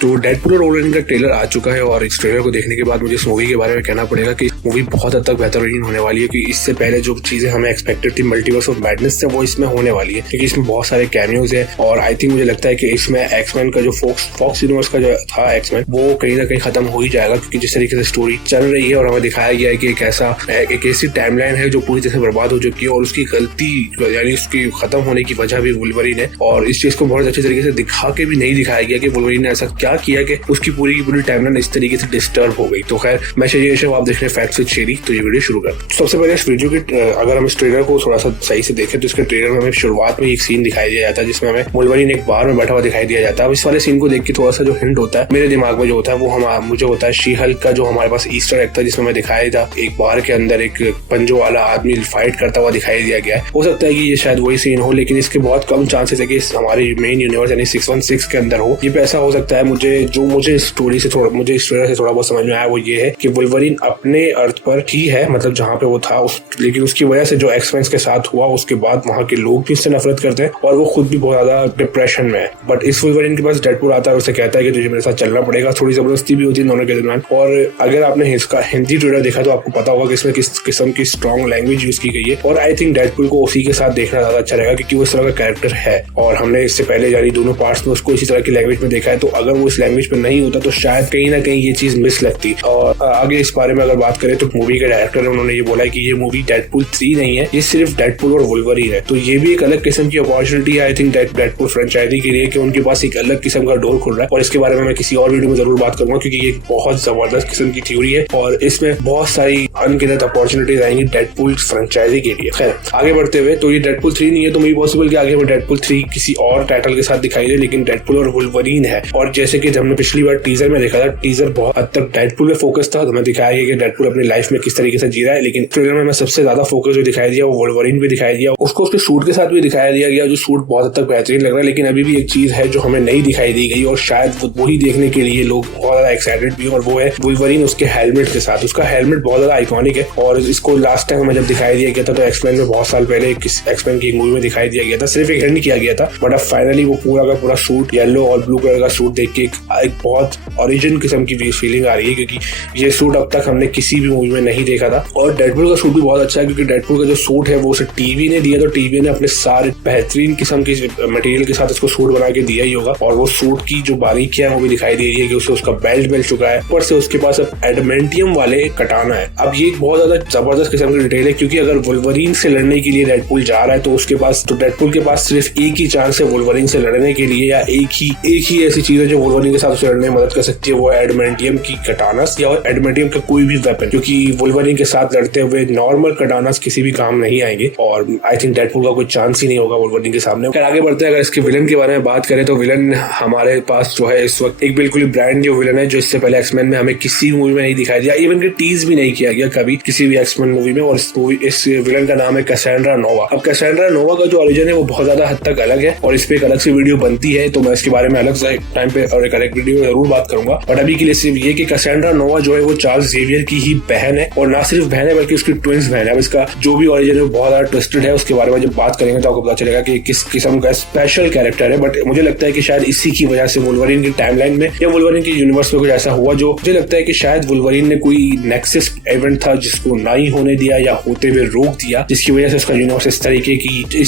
तो डेडपूल और वोल्वरिन का ट्रेलर आ चुका है और इस ट्रेलर को देखने के बाद मुझे इस मूवी के बारे में कहना पड़ेगा कि मूवी बहुत हद तक बेहतरीन होने वाली है। क्योंकि इससे पहले जो चीजें हमें एक्सपेक्टेड थी मल्टीवर्स ऑफ मैडनेस से, वो इसमें होने वाली है। क्योंकि इसमें बहुत सारे कैमियोज है और आई थिंक मुझे लगता है कि इसमें एक्समैन का जो फॉक्स यूनिवर्स का जो था एक्समैन, वो कहीं ना कहीं खत्म हो ही जाएगा। क्योंकि जिस तरीके से स्टोरी चल रही है और हमें दिखाया गया है कि एक ऐसी टाइमलाइन है जो पूरी तरह से बर्बाद हो चुकी है और उसकी गलती यानी उसकी खत्म होने की वजह भी वुल्वरिन है। और इस चीज को बहुत अच्छे तरीके से दिखा के भी नहीं दिखाया गया कि वुल्वरिन ने ऐसा क्या किया कि उसकी पूरी की पूरी टाइमलाइन इस तरीके से डिस्टर्ब हो गई। तो खैर मैं आप देख रहे हैं फैक्ट्स विद शेरी, तो ये वीडियो शुरू कर। सबसे पहले इस वीडियो की अगर हम इस ट्रेलर को थोड़ा सा सही से देखें तो इसके ट्रेलर में हमें शुरुआत में एक सीन दिखाई दिया जाता है जिसमें हमें वुल्वरिन एक बार में बैठा हुआ दिखाई दिया जाता है। अब इस वाले सीन को देख के थोड़ा सा जो हिंट होता है मेरे दिमाग में जो होता है वो मुझे होता है शी हल्क का जो हमारे पास ईस्टर एग था जिसमें हमें दिखाया था एक बार के अंदर एक पंजों वाला आदमी फाइट करता हुआ दिखाई दिया गया है। हो सकता है कि ये शायद वही सीन हो, लेकिन इसके बहुत कम चांसेस है कि हमारे मेन यूनिवर्स यानी 616 के अंदर हो। ये ऐसा हो सकता है मुझे इस स्टोरी से मुझे इस ट्रेलर से थोड़ा बहुत समझ में आया वो ये है कि वुल्वरिन अपने अर्थ पर ही है, मतलब जहाँ पे वो था लेकिन उसकी वजह से जो एक्सपेंस के साथ हुआ उसके बाद वहाँ के लोग भी इससे नफरत करते हैं और वो खुद भी बहुत ज्यादा डिप्रेशन में है। बट इस वुल्वरिन के पास डेडपूल आता है, उसे कहता है कि तुझे मेरे साथ चलना पड़ेगा। थोड़ी जबरदस्ती भी होती है दोनों के दरमियान। और अगर आपने इसका हिंदी ट्रेलर देखा तो आपको पता होगा कि इसमें किस किस्म की स्ट्रॉन्ग लैंग्वेज यूज की गई है। और आई थिंक डेडपूल को उसी के साथ देखना ज्यादा अच्छा रहेगा क्योंकि वो इस तरह का कैरेक्टर है और हमने इससे पहले यानी दोनों पार्ट्स में उसको इसी तरह की लैंग्वेज में देखा है। तो अगर वो इस लैंग्वेज पे नहीं होता तो शायद कहीं ना कहीं ये चीज मिस लगती। और आगे इस बारे में अगर बात करें तो मूवी के डायरेक्टर उन्होंने ये बोला है कि ये मूवी डेडपूल 3 नहीं है, ये सिर्फ डेडपूल और वुल्वरिन है। तो ये भी एक अलग किस्म की अपॉर्चुनिटी है आई थिंक डेडपूल फ्रेंचाइजी के लिए कि उनके पास एक अलग किस्म का डोर खुल रहा है। और इसके बारे में मैं किसी और वीडियो में जरूर बात करूंगा क्योंकि ये बहुत जबरदस्त किस्म की थ्योरी है और इसमें बहुत सारी अनगिनत अपॉर्चुनिटीज आएंगी डेडपूल फ्रेंचाइजी के लिए। खैर आगे बढ़ते हुए, तो ये डेडपूल 3 नहीं है तो मे पॉसिबल कि आगे में डेडपूल 3 किसी और टाइटल के साथ दिखाई दे, लेकिन डेडपूल और वुल्वरिन है। और जैसे कि हमने पिछली बार टीजर में देखा था, टीजर बहुत हद तक डेडपूल पे फोकस था, तो हमें दिखाया गया कि डेडपूल अपनी लाइफ में किस तरीके से जी रहा है। लेकिन ट्रेलर में हमें सबसे ज्यादा फोकस जो दिखाई दिया वो वुल्वरिन पे दिखाई दिया, उसको उसके सूट के साथ भी दिखाया दिया गया जो सूट बहुत हद तक बेहतरीन लग रहा है। लेकिन अभी भी एक चीज है जो हमें नहीं दिखाई दी गई और शायद वही देखने के लिए लोग बहुत ज्यादा एक्साइटेड भी, और वो है वुल्वरिन उसके हेलमेट के साथ। उसका हेलमेट बहुत ज्यादा आइकॉनिक है और इसको लास्ट टाइम हमें जब दिखाई दिया गया था तो एक्समैन में बहुत साल पहले एक्समैन की एक मूवी में दिखाई दिया गया था, सिर्फ एक हिंट किया गया था। बट अब फाइनली वो पूरा का पूरा सूट येलो और ब्लू कलर का सूट देख के एक बहुत ओरिजिनल किस्म की फीलिंग आ रही है क्योंकि ये सूट अब तक हमने किसी भी मूवी में नहीं देखा था। और डेडपूल का सूट भी बहुत अच्छा है क्योंकि डेडपूल का जो सूट है वो उसे टीवी ने दिया, तो टीवी ने अपने सारे बेहतरीन किस्म की मटेरियल के साथ इसको सूट बना के दिया ही होगा। और वो सूट की जो बारीकियां है वो भी दिखाई दे रही है कि उसे उसका बेल्ट मिल चुका है, ऊपर से उसके पास अब एडमेंटियम वाले कटाना है। अब ये बहुत ज्यादा जबरदस्त किस्म की डिटेल है क्योंकि अगर वुल्वरिन से लड़ने के लिए डेडपूल जा रहा है तो डेडपूल के पास सिर्फ एक ही चांस है वुल्वरिन से लड़ने के लिए, या एक ही ऐसी चीज है जो वुल्वरिन के साथ उसे लड़ने में मदद कर सकती है, वो एडमेंटियम की कटानास या एडमेंटियम का कोई भी वेपन। क्योंकि वुल्वरिन के साथ लड़ते हुए नॉर्मल कटानास किसी भी काम नहीं आएंगे और आई थिंक डेडपूल का कोई चांस ही नहीं होगा वुल्वरिन के सामने। अगर आगे बढ़ते हैं, अगर इसके विलन के बारे में बात करें तो विलन हमारे पास जो है इस वक्त एक बिल्कुल ब्रांड न्यू विलन है जो इससे पहले एक्समैन में हमें किसी मूवी में नहीं दिखाई दिया, इवन कि टीज भी नहीं किया गया कभी किसी भी एक्समैन मूवी में। और इस विलन का नाम है कैसेंड्रा नोवा। अब कैसेंड्रा नोवा का जो ओरिजिन है वो बहुत ज्यादा हद तक अलग है और इस पे एक अलग से वीडियो बनती है, तो मैं इसके बारे में अलग से टाइम पे और एक अलग वीडियो में जरूर बात करूंगा। बट अभी के लिए सिर्फ ये कि कैसेंड्रा नोवा जो है वो चार्ल्स जेवियर की ही बहन है और ना सिर्फ बहन है बल्कि उसकी ट्विंस बहन है। अब इसका जो भी ओरिजिन है बहुत ज्यादा ट्विस्टेड है, उसके बारे में जब बात करेंगे तो आपको पता चलेगा कि किस किस्म का स्पेशल कैरेक्टर है। बट मुझे लगता है कि शायद इसी की वजह से वुल्वरिन की टाइमलाइन में या वुल्वरिन की यूनिवर्स में कुछ ऐसा हुआ जो मुझे लगता है कि शायद वुल्वरिन ने कोई नेक्सस इवेंट था जिसको ना ही होने दिया या होते हुए रोक दिया, जिसकी वजह से उसका यूनिवर्स इस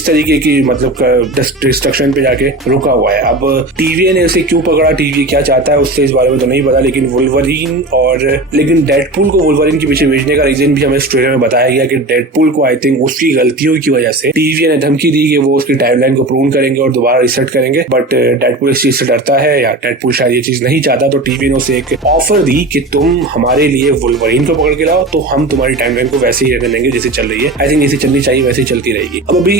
तरीके की मतलब डिस्ट्रक्शन पे जाके रुका हुआ है। अब टीवी ने उसे क्यों पकड़ा, टीवी क्या चाहता है उससे इस बारे में तो नहीं पता, लेकिन डेडपूल को वुल्वरिन के पीछे भेजने का रीजन भी हमें इस ट्रेलर में बताया गया कि डेडपूल को आई थिंक उसकी गलतियों की वजह से टीवी ने धमकी दी कि वो उसकी टाइमलाइन को प्रून करेंगे और दोबारा रिसेट करेंगे। बट डेडपूल इस चीज से डरता है या डेडपूल शायद ये चीज नहीं चाहता, तो टीवी ने उसे एक ऑफर दी कि तुम हमारे लिए वुल्वरिन को पकड़ के लाओ तो हम तुम्हारी टाइमलाइन को वैसे ही रहने देंगे जैसे चल रही है। आई थिंक जैसे चलनी चाहिए वैसे ही चलती रहेगी। अब अभी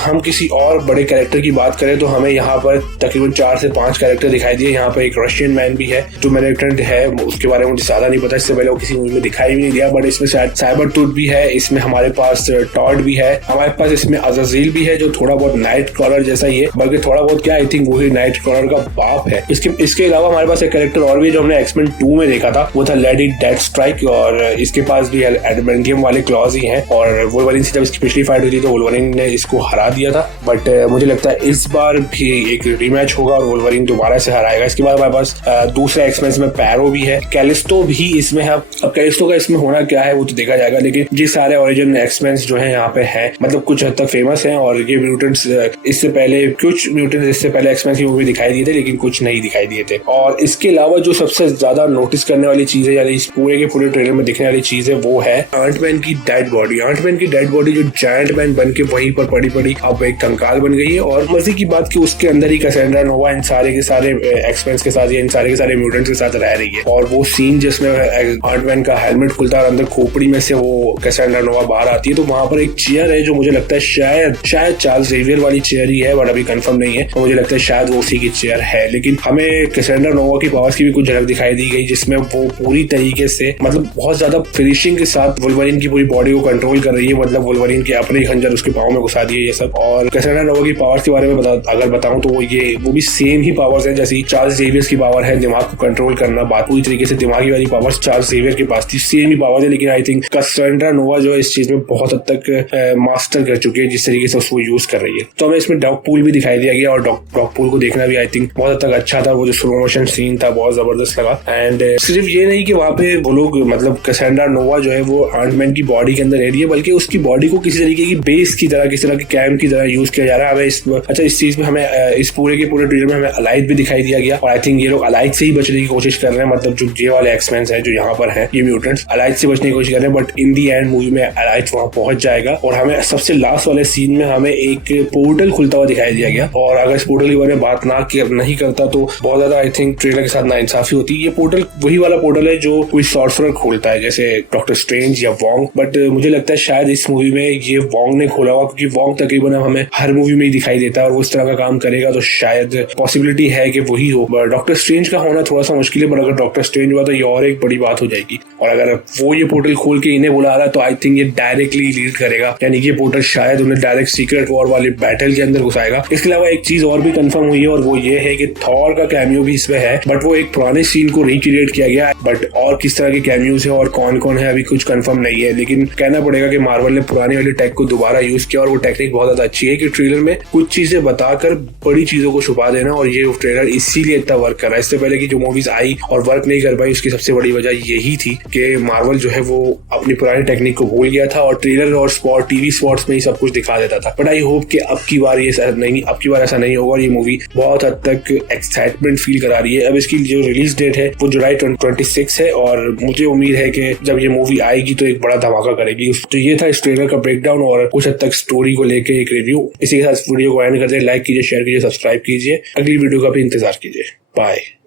हम किसी और बड़े कैरेक्टर की बात करें तो हमें यहाँ पर तकरीबन 4 से 5 कैरेक्टर दिखाई दिया। यहाँ पे एक रशियन मैन भी है जो मिलिटेंट है, उसके बारे में मुझे ज्यादा नहीं पता, इससे पहले वो किसी मूवी में दिखाई भी नहीं दिया, बट इसमें शायद साइबरटूथ भी है, इसमें हमारे पास टॉड भी है, हमारे पास इसमें अज़ाज़ील भी है जो थोड़ा बहुत नाइट क्रॉलर जैसा ही है, बल्कि थोड़ा बहुत क्या आई थिंक वही नाइट क्रॉलर का बाप है। इसके अलावा हमारे पास एक कैरेक्टर और भी जो हमने एक्समेन 2 में देखा था, वो था लेडी डेथस्ट्राइक, और इसके पास भी एडमेंटियम वाले क्लॉज ही हैं, और वुल्वरीन से जब इसकी पिछली फाइट हुई थी तो वुल्वरीन ने इसको हरा दिया था, बट मुझे लगता है इस बार भी एक रीमैच होगा और वुल्वरीन दोबारा से हराएगा। इसके बाद हमारे पास दूसरे एक्समेन में पैरो भी है, कैलिस्टो भी इसमें है। अब कैलिस्टो का इसमें होना क्या है वो तो देखा जाएगा, लेकिन ये सारे ओरिजिन एक्समेन जो है यहाँ पे है, मतलब कुछ हद तक फेमस है, और ये म्यूटेंट्स इससे पहले एक्समेन की मूवी दिखाई दिए थे, लेकिन कुछ नहीं दिखाई दिए थे। और इसके अलावा जो सबसे ज्यादा नोटिस करने वाली चीज है, यानी इस पूरे के पूरे ट्रेलर में दिखने वाली चीज है, वो है आंटमैन की डेड बॉडी। आंटमैन की डेड बॉडी जो जायंट मैन बन के वहीं पर पड़ी अब एक कंकाल बन गई है, और मजे की बात कि उसके अंदर ही कैसेंड्रा नोवा इन सारे के सारे एक्समेन के साथ या इन सारे के सारे म्यूटेंट्स के साथ रह रही है। और वो सीन जिसमें आंटमैन का हेलमेट खुलता है और अंदर खोपड़ी में से वो कैसेंड्रा नोवा बाहर आती है, तो वहां पर एक चेयर है जो मुझे लगता है शायद चार्ल्स ज़ेवियर वाली चेयर ही है, बट अभी कंफर्म नहीं है, तो मुझे लगता है शायद वो उसी की चेयर है। लेकिन हमें कैसेंड्रा नोवा की पावर्स की भी कुछ झलक दिखाई दी गई, जिसमें वो पूरी तरीके से मतलब बहुत ज्यादा फिनिशिंग के साथ वुल्वरीन की पूरी बॉडी को कंट्रोल कर रही है, मतलब वुल्वरीन के अपने खंजर उसके पाँव में घुसा दिए ये सब। और कैसेंड्रा नोवा की पावर्स के बारे में अगर बताऊं तो वो भी सेम ही पावर्स है जैसी चार्ल्स ज़ेवियर की पावर है, दिमाग को कंट्रोल करना, बात पूरी तरीके से दिमागी वाली पावर्स चार्ल्स ज़ेवियर के पास थी, सेम ही पावर्स है। लेकिन आई थिंक कैसेंड्रा नोवा जो है इस चीज में बहुत हद तक मास्टर कर चुकी है, जिस तरीके से उसको यूज कर रही है। तो हमें इसमें डॉग पूल भी दिखाई दिया गया, और डॉग पूल को देखना भी आई थिंक बहुत हद तक अच्छा था। वो जो स्लो मोशन सीन था बहुत जबरदस्त लगा। एंड सिर्फ ये नहीं कि वहां पे वो लोग मतलब कैसेंड्रा नोवा जो है वो आंटमैन की बॉडी के अंदर रह रही है, बल्कि उसकी बॉडी को किसी तरीके की बेस की तरह, किसी तरह के कैम की तरह यूज किया जा रहा है। हमें इस चीज में हमें इस पूरे के पूरे ट्रेलर में हमें अलाइट भी दिखाई दिया गया, और आई थिंक ये लोग अलाइट से ही बचने की कोशिश कर रहे हैं, मतलब जो ये वाले एक्समेन है जो यहाँ पर है, ये म्यूटेंट्स अलाइट से बचने की कोशिश कर रहे हैं, but in the and movie में अलाइट वहां पहुंच जाएगा। और हमें सबसे लास्ट वाले सीन में हमें एक पोर्टल खुलता हुआ दिखाई दिया गया, और अगर इस पोर्टल के बारे में बात नहीं करता तो बहुत ज्यादा आई थिंक ट्रेलर के साथ नाइंसाफी होती है। ये पोर्टल वही वाला पोर्टल है जो कोई सॉर्सरर खोलता है, जैसे डॉक्टर स्ट्रेंज या वोंग, बट मुझे लगता है शायद इस मूवी में ये वोंग ने खोला हुआ, क्योंकि वोंग तकरीबन हमें हर मूवी में ही दिखाई देता है, और वो इस तरह का काम करेगा तो शायद पॉसिबिलिटी है कि वही हो। डॉक्टर स्ट्रेंज का होना थोड़ा सा मुश्किल है, पर अगर डॉक्टर स्ट्रेंज हुआ तो ये और एक बड़ी बात हो जाएगी। और अगर वो ये पोर्टल खोल के इन्हें बुला रहा है तो आई थिंक ये डायरेक्टली लीड करेगा, यानी ये पोर्टल शायद उन्हें डायरेक्ट सीक्रेट वॉर वाली बैटल के अंदर घुसाएगा। इसके अलावा एक चीज और भी कंफर्म हुई है, और वो ये है कि थॉर का कैमियो भी इसमें है, बट वो एक पुराने सीन को रिक्रिएट किया गया है, बट और किस तरह के कैमियोज है और कौन कौन है अभी कुछ कंफर्म नहीं है। लेकिन कहना पड़ेगा कि मार्वल ने पुरानी वाली टेक को दोबारा यूज किया, और वो टेक्निक बहुत ज्यादा अच्छी है कि ट्रेलर में कुछ चीजें बताकर बड़ी चीजों को छुपा देना, और ये ट्रेलर इसीलिए इतना वर्क कर रहा है। इससे पहले की जो मूवीज आई और वर्क नहीं कर पाई, उसकी सबसे बड़ी वजह यही थी कि मार्वल जो है वो अपनी पुरानी टेक्निक को भूल गया था, और ट्रेलर और टीवी स्पॉट्स में ही सब कुछ दिखा देता था। बट आई होप कि अब की बार ऐसा नहीं होगा, और ये मूवी बहुत हद तक एक्साइटमेंट फील करा रही है। अब इसकी जो रिलीज डेट है वो जुलाई 26 है, और मुझे उम्मीद है कि जब ये मूवी आएगी तो एक बड़ा धमाका करेगी। तो ये था इस ट्रेलर का ब्रेकडाउन और कुछ हद तक स्टोरी को लेके एक रिव्यू। इसी के साथ वीडियो को एंड करते हैं। लाइक कीजिए, शेयर कीजिए, सब्सक्राइब कीजिए। अगली वीडियो का भी इंतजार कीजिए। बाय।